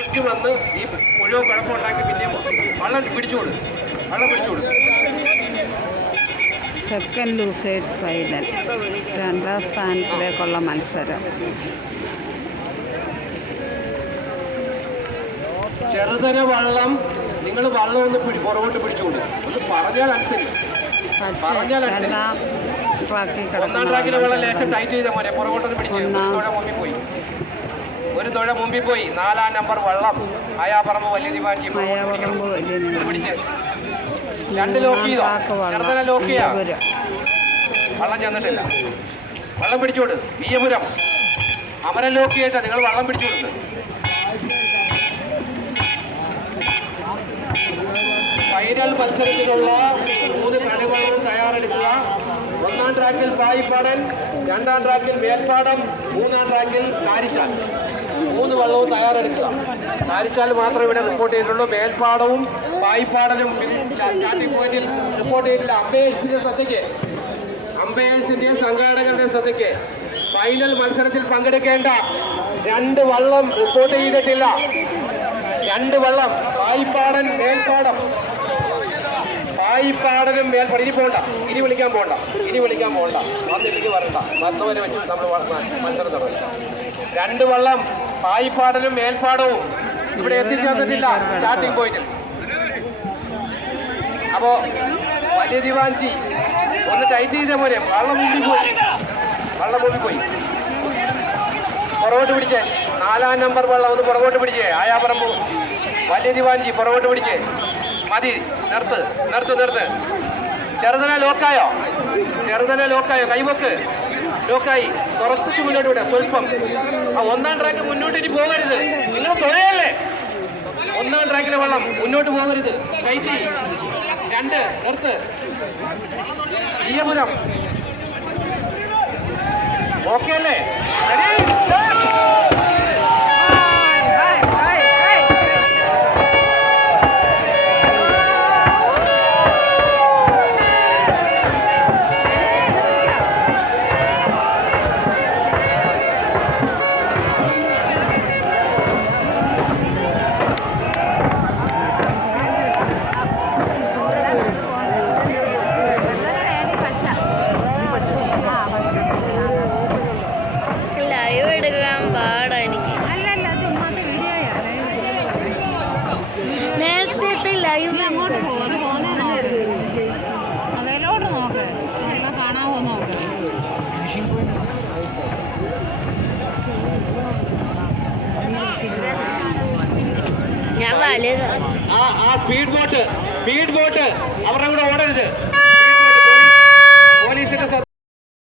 First വന്ന് ഈ മുഴുവൻ കുഴപ്പമുണ്ടാക്കി പിന്നെ വള്ളം പിടിച്ചുകൊടു വള്ളം പിടിച്ചുകൊടു സെക്കൻഡ് ലൂസേഴ്സ് ഫൈനൽ രണ്ടാം സ്ഥാനത്തിലേക്കുള്ള മത്സരം. ചെറുതര വള്ളം. നിങ്ങൾ വള്ളം ഒന്ന് പുറകോട്ട് പിടിച്ചോണ്ട് ഒന്ന് പറഞ്ഞാൽ അനുസരിച്ച് പറഞ്ഞാൽ ഒന്നാം ട്രാക്കിലെ വള്ളം ലേശം ടൈറ്റ് ചെയ്താൽ പോലെ പുറകോട്ടൊന്ന് പിടിച്ചോണ്ട് അവിടെ. പോയി ഒരു തുഴ മുമ്പിൽ പോയി നാലാം നമ്പർ വള്ളം ആയാപ്പറമ്പ് വലിയ നീളം. പിടിച്ച് രണ്ട് ലോക്ക് ചെയ്തോ ചെറുതന വള്ളം ലോക്ക് ചെയ്യാം. വള്ളം ചെന്നിട്ടില്ല വള്ളം പിടിച്ചോട് വിയപുരം അമരൻ ലോക്ക് ചെയ്തിട്ടാ നിങ്ങൾ വള്ളം പിടിച്ചു ഫൈനൽ മത്സരത്തിലുള്ള മൂന്ന് കളികളും തയ്യാറെടുക്കുക ഒന്നാം ട്രാക്കിൽ പായിപ്പാടൻ രണ്ടാം ട്രാക്കിൽ മേൽപ്പാടം മൂന്നാം ട്രാക്കിൽ കാരിച്ചാൽ മൂന്ന് വള്ളവും തയ്യാറെടുക്കുക കാരിച്ചാൽ മാത്രമേ ഇവിടെ റിപ്പോർട്ട് ചെയ്തിട്ടുള്ളൂ. മേൽപ്പാടവും പായിപ്പാടനും സ്റ്റാർട്ടിംഗ് പോയിന്റിൽ റിപ്പോർട്ട് ചെയ്തിട്ടില്ല. അമ്പയേഴ്സിന്റെ ശ്രദ്ധയ്ക്ക്. അമ്പയേഴ്സിന്റെയും സംഘാടകരുടെയും ശ്രദ്ധയ്ക്ക്. ഫൈനൽ മത്സരത്തിൽ പങ്കെടുക്കേണ്ട രണ്ട് വള്ളം റിപ്പോർട്ട് ചെയ്തിട്ടില്ല. രണ്ട് വള്ളം പായിപ്പാടൻ മേൽപ്പാടം പായിപ്പാടനും മേൽപ്പാട് ഇനി പോകണ്ട ഇനി വിളിക്കാൻ പോണ്ട. ഇനി വിളിക്കാൻ പോകണ്ട വന്നില്ലെങ്കിൽ വരണ്ട. വന്നവരെ വെച്ച് നമ്മൾ മത്സരം തുടങ്ങി. രണ്ട് വള്ളം പായിപ്പാടനും മേൽപ്പാടവും ഇവിടെ എത്തിച്ചേർന്നിട്ടില്ല സ്റ്റാർട്ടിംഗ് പോയിന്റിൽ അപ്പോ വലിയ ദിവാഞ്ചി ഒന്ന് ടൈറ്റ് ചെയ്ത പോലെ വള്ളം മുമ്പിൽ പോയി. വള്ളം മുമ്പിൽ പോയി. പുറകോട്ട് പിടിച്ചേ. നാലാം നമ്പർ വള്ളം ഒന്ന് പുറകോട്ട് പിടിച്ചേ. ആയാപറമ്പ്. വലിയ ദിവാഞ്ചി പുറകോട്ട് പിടിച്ചേ. മതി. നിർത്ത് നിർത്ത് നിർത്ത്. ചെറുതന ലോക്കായോ? ചെറുതന ലോക്കായോ? കൈവക്ക്. ലോക്കായി. കുറച്ച് മുന്നോട്ട് വിടാം സ്വല്പം. ആ ഒന്നാം ട്രാക്ക് മുന്നോട്ട് ഇനി പോകരുത്. നിങ്ങൾ തുഴയല്ലേ? ഒന്നാം ട്രാക്കിലെ വെള്ളം മുന്നോട്ട് പോകരുത്. കയറ്റി. രണ്ട് നിർത്ത്. ഈയപുരം. ഓക്കെ അല്ലേ? അങ്ങോട്ട് പോകും നോക്ക്. അതിലോട്ട് നോക്ക്. കാണാവോ നോക്ക്. ഞാൻ ആ സ്പീഡ് ബോട്ട് സ്പീഡ് ബോട്ട് അവരുടെ കൂടെ ഓടരുത്.